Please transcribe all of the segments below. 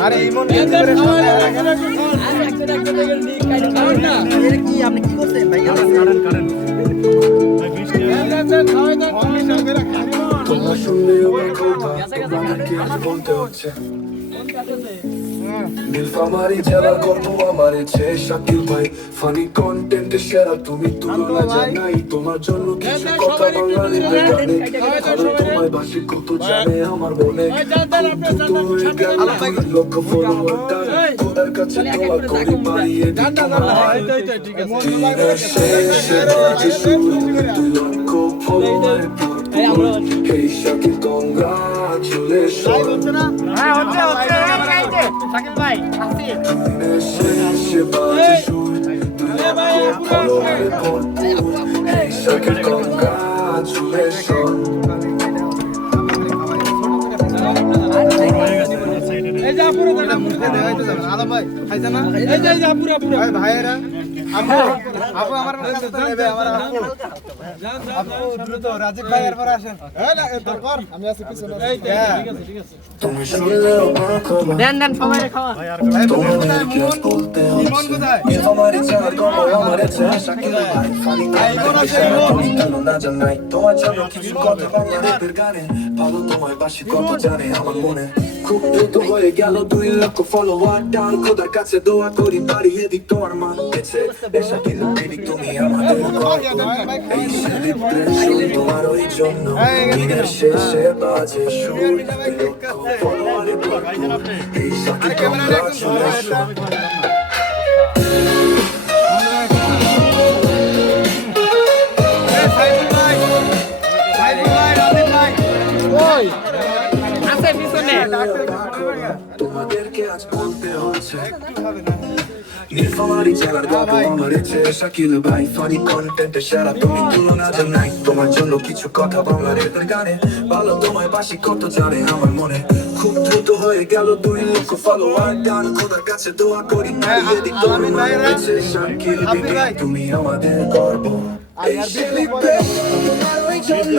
আরে ইমন কি আপনি কি করছেন ভাই তোমরা শুনলে আমার কথা তোমাদেরকে বলতে হচ্ছে নীলফামারি জেলার গর্ব আমার ইচ্ছে শাকিল ভাই ফানি কন্টেন্টে সেরা তুমি তুলনা জানাই তোমার জন্য কিছু কথা বাঙালি গানে তোমায় বাসি কত জানে আমার মনে হয়ে লক্ষ ফলোয়ার খোদার কাছে দোয়া করি বাড়িয়ে দিই তোমার দিনের শেষে বাজে সুর দুই লক্ষ ফলোয়ার এই শাকিল কংগ্রাচুলেশন হ্যাঁ হচ্ছে হচ্ছে শাকিল ভাই আসি। শেষে বাজে সুর দুই লক্ষ ফলোয়ার ভরপুর এই শাকিল কংগ্রাচুলেশন এই যে আপুরা দাদা মুখে দেখাইতে যাবেন। আলম ভাই খাইছে না? এই যে আপুরা আপুরা। ভাই ভাইয়েরা আপু আপু আমার কাছে নেবে আমার আপু। তোমার জন্য কিছু কথা বাংলাদেশের গানে। ভালো তোমায় বাসি কত জানে আমার মনে। খুব দ্রুত হয়ে গেল দুই লক্ষ ফলোয়ার ডান খোদার কাছে দোয়া করি বাড়িয়ে দিক তোমার মান গেছে এসা কিলো বেবি তুমি আমাদের এই সেলিব্রেশন তোমার ওই জন্য দিনের শেষে বাজে সুর লক্ষ ফলোয়ারে ভরপুর এই সাথে কংগ্রাচুলেশন এই তোমাদেরকে আজ বলতে হচ্ছে। নীলফামারী জেলার গল্প আমার ইচ্ছে শাকিল ভাই ফানি কন্টেন্টে সেরা তুমি তুলনা জানাই তোমার জন্য কিছু কথা বাংলার গানে। ভালো তোমায় বাসি কত জানে আমার মনে। খুব দ্রুত হয়ে গেল দুই লক্ষ ফলোয়ার ডান খোদার কাছে দোয়া করি হারিয়ে দিক তোমার আলামিন শাকিল। তুমি আমাদের গর্ব। এই আর তোমার ওই জন্য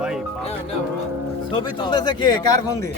ছবি তুলতেছে কে? কার ফোন দিয়ে?